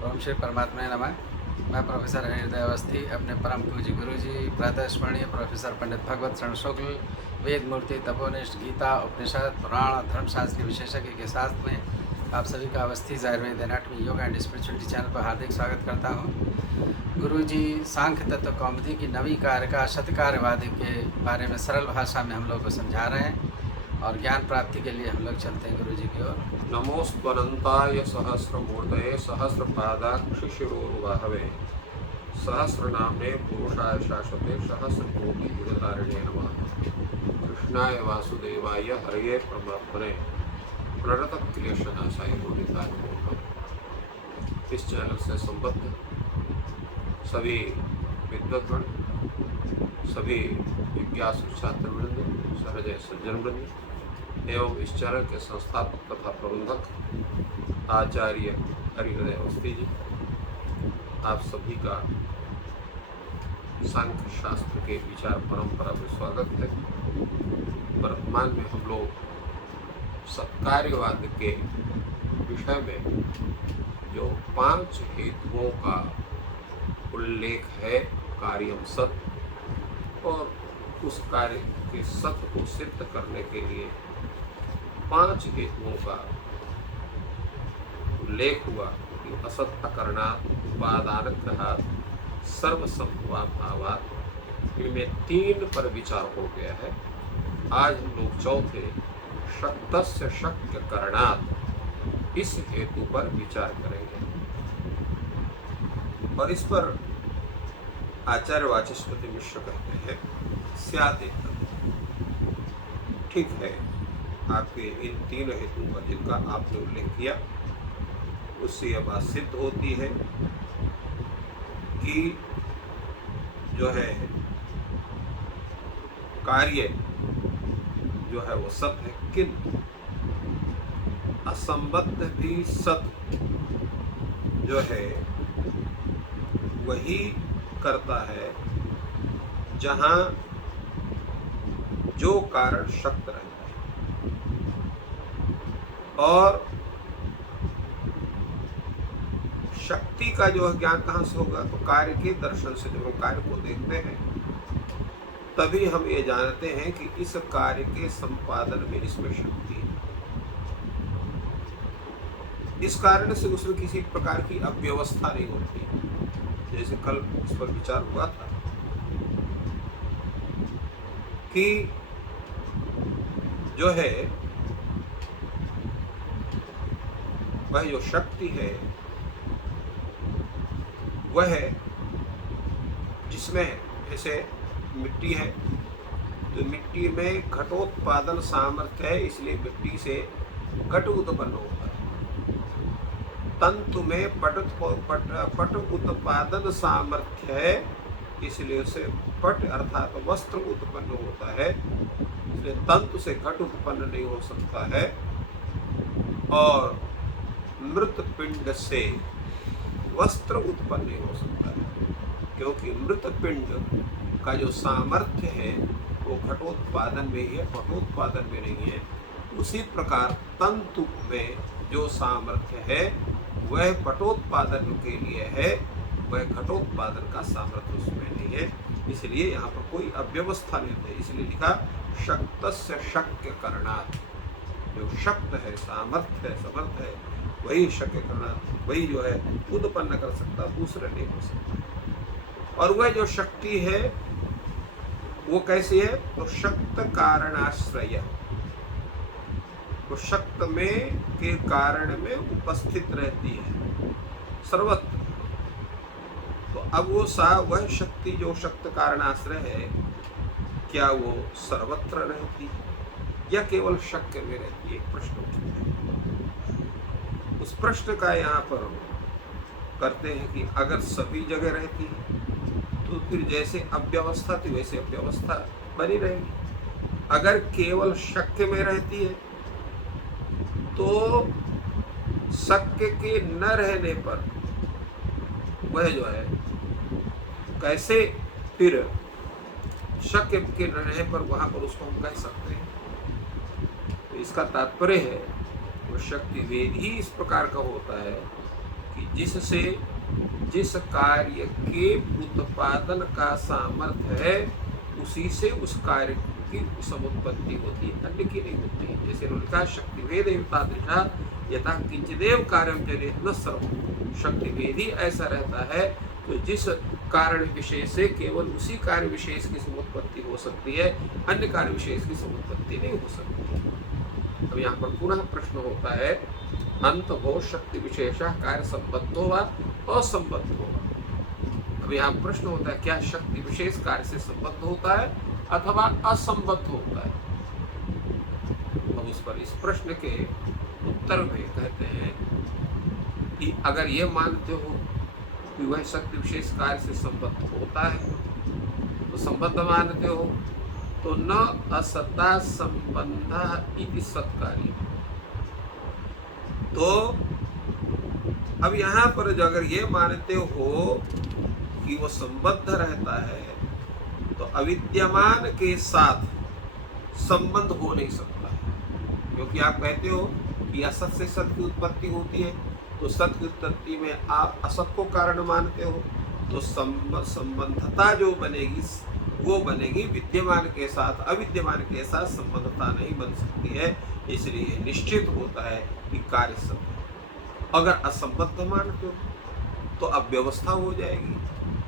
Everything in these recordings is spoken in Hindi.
ओम श्री परमात्मा नमः। मैं प्रोफेसर हृदय अवस्थी अपने परम पूज्य गुरु जी प्रातः स्मरणीय प्रोफेसर पंडित भगवत शरण शुक्ल वेद मूर्ति तपोनिष्ठ गीता उपनिषद पुराण धर्मशास्त्री विशेषज्ञ के साथ में आप सभी का Awasthi Ayurveda anatomy yoga and spirituality channel पर हार्दिक स्वागत करता हूँ। गुरु जी सांख्य तत्व कौमुदी की नवी कार्य का शतकार्यवादी के बारे में सरल भाषा में हम लोग को समझा रहे हैं और ज्ञान प्राप्ति के लिए हम लोग चलते हैं गुरु जी की ओर। नमोस्त्वनन्ताय सहस्रमूर्तये सहस्रपादाक्षिशिरोरुबाहवे सहस्रनाम्ने पुरुषाय शाश्वते सहस्रकोटियुगधारिणे नमः। कृष्णाय वासुदेवाय हरये परमात्मने प्रणतक्लेशनाशाय गोविन्दाय नमः। इस चैनल से संबद्ध सभी विद्वद्गण, सभी जिज्ञासु छात्रवृंद, सहृदय सज्जनवृंद एवं इस चैनल के संस्थापक तथा प्रबंधक आचार्य हरिहृदय अवस्थी जी, आप सभी का सांख्य शास्त्र के विचार परंपरा में स्वागत है। वर्तमान में हम लोग सत्कार्यवाद के विषय में जो 5 हेतुओं का उल्लेख है, कार्यम सत, और उस कार्य के सत्य को सिद्ध करने के लिए 5 हेतुओं का उल्लेख हुआ कि असत अकरणात् उपादान ग्रहात् सर्वसंभवाभावात्, इनमें 3 पर विचार हो गया है। आज हम लोग चौथे शक्तस्य शक्य करणात् इस हेतु पर विचार करेंगे और इस पर आचार्य वाचस्पति मिश्र कहते हैं स्यात् ठीक है। आपके इन 3 हेतुओं का जिनका आपने उल्लेख किया उससे यह बात सिद्ध होती है कि जो है कार्य जो है वो सत्य है, किंतु असंबद्ध भी सत्य जो है वही करता है जहां जो कारण शक्त रहता है। और शक्ति का जो ज्ञान कहाँ से होगा, तो कार्य के दर्शन से। जब हम कार्य को देखते हैं तभी हम ये जानते हैं कि इस कार्य के संपादन में इसमें शक्ति है। इस कारण से उसमें किसी प्रकार की अव्यवस्था नहीं होती। जैसे कल इस पर विचार हुआ था कि जो है वह जो शक्ति है वह जिसमें जैसे मिट्टी है तो मिट्टी में घटोत्पादन सामर्थ्य है, इसलिए मिट्टी से घट उत्पन्न होता है। तंतु में पट उत्पादन सामर्थ्य है, इसलिए उसे पट अर्थात वस्त्र उत्पन्न होता है। इसलिए तंतु से घट उत्पन्न नहीं हो सकता है। और मृत पिंड से वस्त्र उत्पन्न नहीं हो सकता है, क्योंकि मृत पिंड का जो सामर्थ्य है वो घटोत्पादन में ही है, पटोत्पादन में नहीं है। उसी प्रकार तंतु में जो सामर्थ्य है वह पटोत्पादन के लिए है, वह घटोत्पादन का सामर्थ्य उसमें नहीं है। इसलिए यहाँ पर कोई अव्यवस्था नहीं है। इसलिए लिखा शक्तस्य शक्य करणात्। जो शक्त है, सामर्थ्य है, समर्थ है, वही शक्य करना, वही जो है उत्पन्न कर सकता, दूसरे नहीं हो सकता। और वह जो शक्ति है वो कैसी है, तो शक्त कारणाश्रय, वो शक्त में के कारण में उपस्थित रहती है सर्वत्र। तो अब वो वह शक्ति जो शक्त कारणाश्रय है, क्या वो सर्वत्र रहती है या केवल शक्य में रहती है? प्रश्न उठता है। उस प्रश्न का यहाँ पर करते हैं कि अगर सभी जगह रहती है तो फिर जैसे अव्यवस्था थी वैसे अव्यवस्था बनी रहेगी। अगर केवल शक्य में रहती है तो शक्य के न रहने पर वह जो है कैसे फिर शक्य के न रहने पर वहां पर उसको हम कह सकते हैं? तो इसका तात्पर्य है वो शक्ति वेद ही इस प्रकार का होता है कि जिससे जिस कार्य के उत्पादन का सामर्थ्य है उसी से उस कार्य की समुत्पत्ति होती है, अन्य की नहीं होती है। जैसे उन्होंने कहा शक्ति भेद तादृशा यथा किंचिदेव कार्यम चले न सर्व, शक्ति भेद ही ऐसा रहता है तो जिस कारण विशेष से केवल उसी कार्य विशेष की समुत्पत्ति हो सकती है, अन्य कार्य विशेष की समुत्पत्ति नहीं हो सकती। अब यहाँ पर पुनः प्रश्न होता है अंत हो शक्ति विशेषा कार्य संबद्ध व असंबद्ध होगा। अब यहाँ प्रश्न होता है क्या शक्ति विशेष कार्य से संबद्ध होता है अथवा असंबद्ध होता है। अब उस पर इस प्रश्न के उत्तर में कहते हैं कि अगर ये मानते हो कि वह शक्ति विशेष कार्य से संबद्ध होता है तो संबद्ध मानते हो तो न असता संबंध इति सत्कार्य। तो अब यहाँ पर जो अगर ये मानते हो कि वो संबद्ध रहता है तो अविद्यमान के साथ संबंध हो नहीं सकता है, क्योंकि आप कहते हो कि असत से सत की उत्पत्ति होती है तो सत की उत्पत्ति में आप असत को कारण मानते हो तो संबंधता जो बनेगी वो बनेगी विद्यमान के साथ, अविद्यमान के साथ संबंधता नहीं बन सकती है। इसलिए निश्चित होता है कि कार्य सत्य। अगर असंबद्ध मानते हो तो अब व्यवस्था हो जाएगी,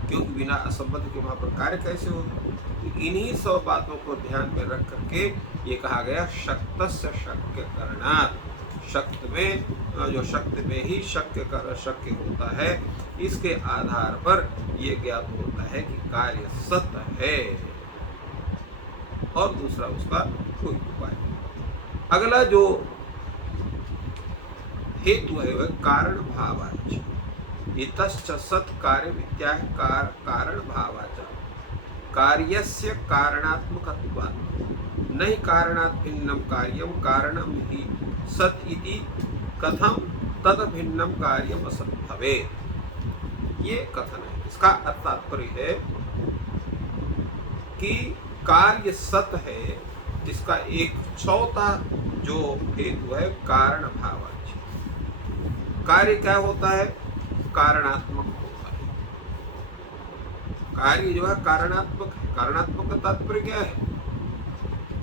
क्योंकि बिना असंबद्ध के वहां पर कार्य कैसे होगा। तो इन्हीं सब बातों को ध्यान में रख करके ये कहा गया शक्तस्य शक्य करणात्, शक्ति में जो शक्ति में ही शक्य होता है, इसके आधार पर ये ज्ञात होता है कि कार्य सत्य है और दूसरा उसका कोई उपाय नहीं। अगला जो हेतु है वह कारण भावाच, इतश्च सत् कार्य विद्या कारण भावाच कार्यस्य कारणात्मकत्वात् नहि कारणात् भिन्नं कार्यं कारणं हि सत् इति कथं तद भिन्नं कार्यम असत् भवेत्। ये कथन है। इसका तात्पर्य है कि कार्य सत है, इसका एक चौथा जो हेतु है कारण भावाच। कार्य क्या होता है? कारणात्मक होता है। कार्य जो है कारणात्मक है। कारणात्मक का तात्पर्य क्या है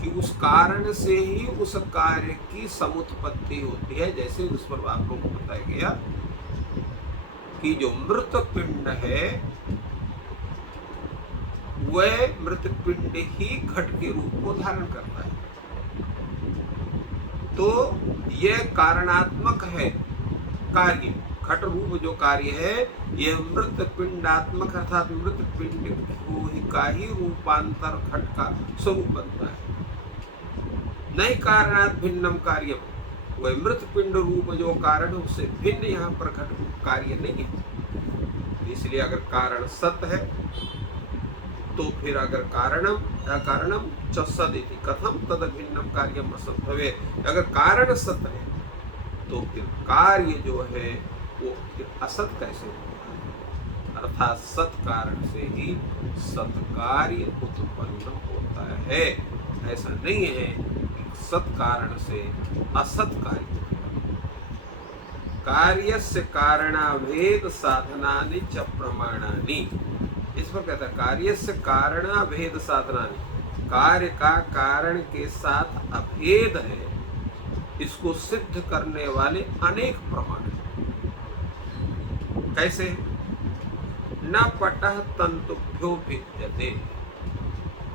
कि उस कारण से ही उस कार्य की समुत्पत्ति होती है। जैसे उस पर आप लोगों को बताया गया कि जो मृत पिंड है वह मृत पिंड ही घट के रूप को धारण करता है, तो यह कारणात्मक है। कार्य घट रूप जो कार्य है यह मृत पिंडात्मक अर्थात मृत पिंड का ही रूपांतर घट का स्वरूप बनता है। नहीं कारणात् भिन्नम कार्यम, वह मृत पिंड रूप जो कारण है उससे भिन्न यहाँ पर घट रूप कार्य नहीं है। इसलिए अगर कारण सत्य है तो फिर अगर कारणम च सदिति कथम तद भिन्नम कार्यम असत् भवेत्। अगर कारण सत्य है तो फिर कार्य जो है वो फिर असत कैसे होगा? अर्थात सत कारण से ही सत कार्य उत्पन्न होता है। ऐसा नहीं है कि सत कारण से असत कार्य। कार्यस्य कारणाभेद साधनानि च प्रमाणानि, इस पर कहता है कार्यस्य कारणाभेद साधनानि, कार्य का कारण के साथ अभेद है, इसको सिद्ध करने वाले अनेक प्रमाण हैं। कैसे? न पटः तंतुभ्यो भिद्यते।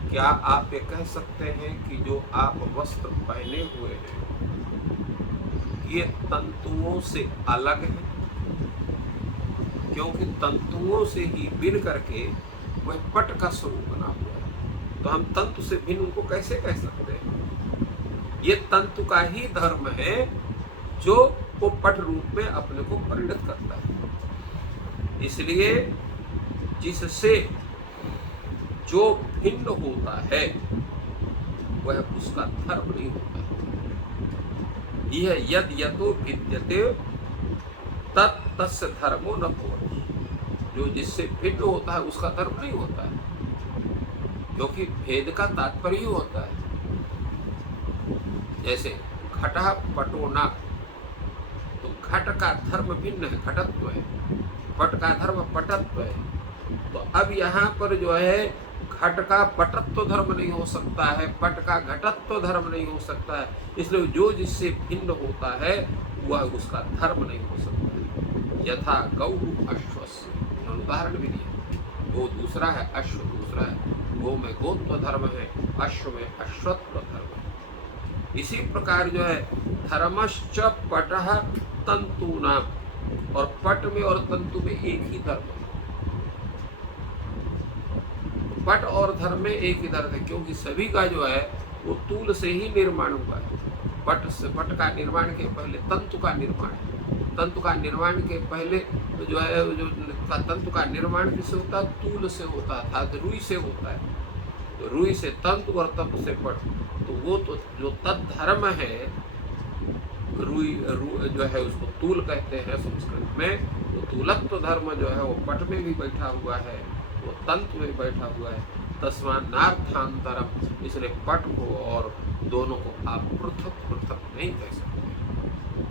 क्या आप ये कह सकते हैं कि जो आप वस्त्र पहने हुए हैं ये तंतुओं से अलग है? क्योंकि तंतुओं से ही बिन करके वह पट का स्वरूप बना हुआ है, तो हम तंतु से भिन्न उनको कैसे कह सकते हैं? ये तंतु का ही धर्म है जो वो पट रूप में अपने को परिणत करता है। इसलिए जिससे जो भिन्न होता है वह उसका धर्म नहीं होता है। यह यद यतो भिद्यते तत् तस्य धर्मो न भवति। जो जिससे भिन्न होता है उसका धर्म नहीं होता है, क्योंकि भेद का तात्पर्य ही होता है। जैसे घटः पटो न, तो घट का धर्म भिन्न है, घटत्व है, पट का धर्म पटत्व है। तो अब यहाँ पर जो है घट का पटत्व धर्म नहीं हो सकता है, पट का घटत्व धर्म नहीं हो सकता है, इसलिए जो जिससे भिन्न होता है वह उसका धर्म नहीं हो सकता है। यथा गौ अश्वस्य, उदाहरण भी दिया, गो दूसरा है, अश्व दूसरा है, गो में गोत्व धर्म है, अश्व में अश्वत्व धर्म है। इसी प्रकार जो है धर्मश्च पटः तंतूनाम, और पट में और तंतु में एक ही धर्म है, पट और धर्म में एक ही धर्म है, क्योंकि सभी का जो है वो तूल से ही निर्माण हुआ है। पट से, पट का निर्माण के पहले तंतु का निर्माण है, तंतु का निर्माण के पहले जो है जो तंतु का निर्माण किससे होता है, तूल से होता था, रुई से होता है। तो रुई से तंतु और तंतु से पट, तो वो तो जो तत्धर्म है, रुई जो है उसको तूल कहते हैं संस्कृत में, वो तूलत्व धर्म जो है वो पट में भी बैठा हुआ है, वो तंतु में बैठा हुआ है। तस्मान्नार्थांतरम, इसलिए पट को और दोनों को आप पृथक पृथक नहीं कह सकते,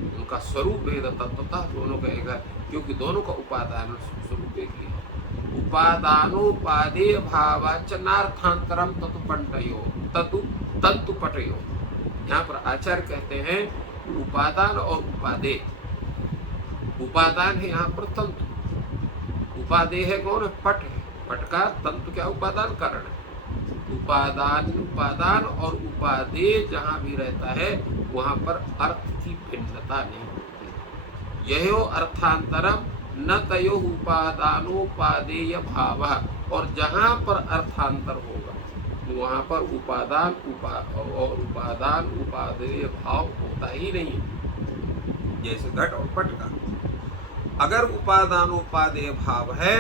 उनका स्वरूप भेद तत्वतः दोनों का एक है, क्योंकि दोनों का उपादान स्वरूप एक ही है। उपादानोपादेय भावाच नार्थांतरम ततुपंटयो ततु तंतु पटयो। यहाँ पर आचार्य कहते हैं उपादान और उपादेय, उपादान है यहाँ पर तंतु, उपादेय है कौन, पट है, पट का तंतु क्या उपादान कारण है। उपादान और उपादेय जहाँ भी रहता है वहाँ पर अर्थ की भिन्नता नहीं होती। यहो अर्थांतरम न तयो उपादानोपादेय भाव, और जहाँ पर अर्थांतर होगा वहाँ पर उपादान और उपादान उपादेय भाव होता ही नहीं है। जैसे घट और पट का अगर उपादानोपादेय भाव है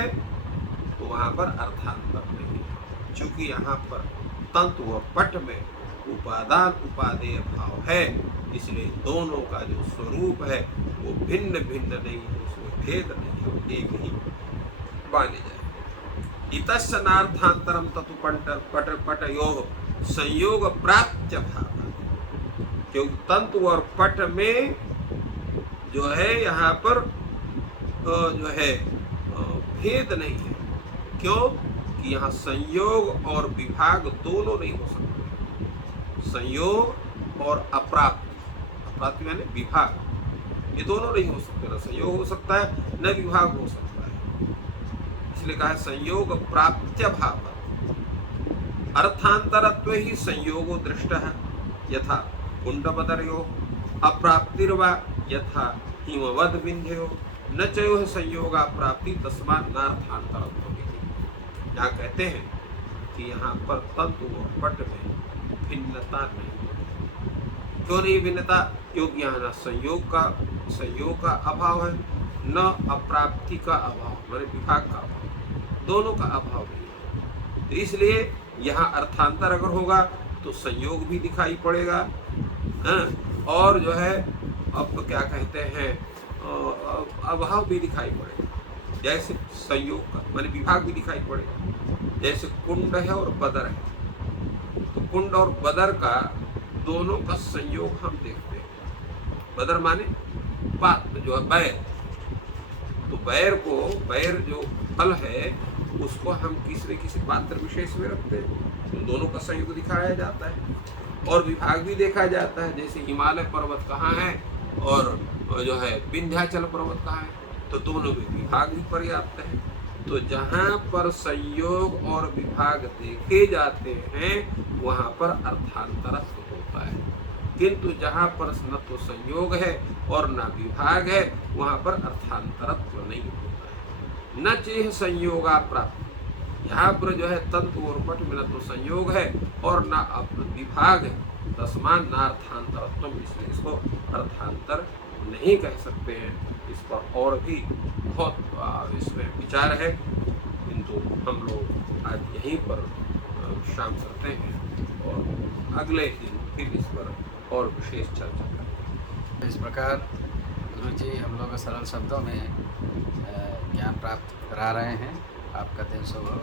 तो वहाँ पर अर्थांतर नहीं है, चूंकि यहाँ पर तंतु और पट में उपादान उपादेय भाव है, इसलिए दोनों का जो स्वरूप है वो भिन्न भिन्न नहीं है, उसमें भेद नहीं है, वो एक ही माने जाए। इतस्य नार्थांतरम ततु पट पटयोः संयोग प्राप्त्य भाव, क्योंकि तंतु और पट में जो है यहाँ पर जो है भेद नहीं है, क्यों कि यहाँ संयोग और विभाग दोनों नहीं हो सकते। संयोग और अप्राप्ति, अप्राप्ति यानी विभाग, ये दोनों नहीं हो सकते, न संयोग हो सकता है न विभाग हो सकता है, इसलिए कहा है संयोग प्राप्त्य भाव। अर्थांतरत्व ही संयोगो दृष्टः यथा कुंडबदरयोः अप्राप्तिर्वा यथा हिमवद विंध्यो न चयो संयोगा प्राप्ति तस्मान्नार्थांतरत्व। यहाँ कहते हैं कि यहाँ पर तंतु और पट में भिन्नता नहीं। क्यों नहीं भिन्नता, क्योंकि यहाँ न संयोग का अभाव है, न अप्राप्ति का अभाव, माने विभाग का अभाव, दोनों का अभाव नहीं है। तो इसलिए यहाँ अर्थांतर अगर होगा तो संयोग भी दिखाई पड़ेगा, और जो है अब क्या कहते हैं अभाव भी दिखाई पड़ेगा। जैसे संयोग का माने विभाग भी दिखाई पड़ेगा, जैसे कुंड है और बदर है, तो कुंड और बदर का दोनों का संयोग हम देखते हैं। बदर माने पात्र जो है बैर, तो बैर जो फल है उसको हम किसी न किसी पात्र विशेष में रखते हैं, तो दोनों का संयोग दिखाया जाता है। और विभाग भी देखा जाता है, जैसे हिमालय पर्वत कहाँ है और जो है विंध्याचल पर्वत कहाँ है, तो दोनों में विभाग भी पर्याप्त है। तो जहाँ पर संयोग और विभाग देखे जाते हैं वहाँ पर अर्थांतरत्व होता है, किंतु जहाँ पर न तो संयोग है और न विभाग है वहाँ पर अर्थांतरत्व नहीं होता है। न चेह संयोगा प्राप्त, यहाँ पर जो है तंतु और पट में न तो संयोग है और न विभाग है, तस्मान्नार्थांतरत्व, इसलिए इसको अर्थांतर नहीं कह सकते हैं। इस पर और भी बहुत इसमें विचार है, किंतु हम लोग आज यहीं पर विश्राम करते हैं और अगले दिन फिर इस पर और विशेष चर्चा करेंगे। इस प्रकार गुरु जी हम लोग सरल शब्दों में ज्ञान प्राप्त करा रहे हैं। आपका दिन शुभ हो।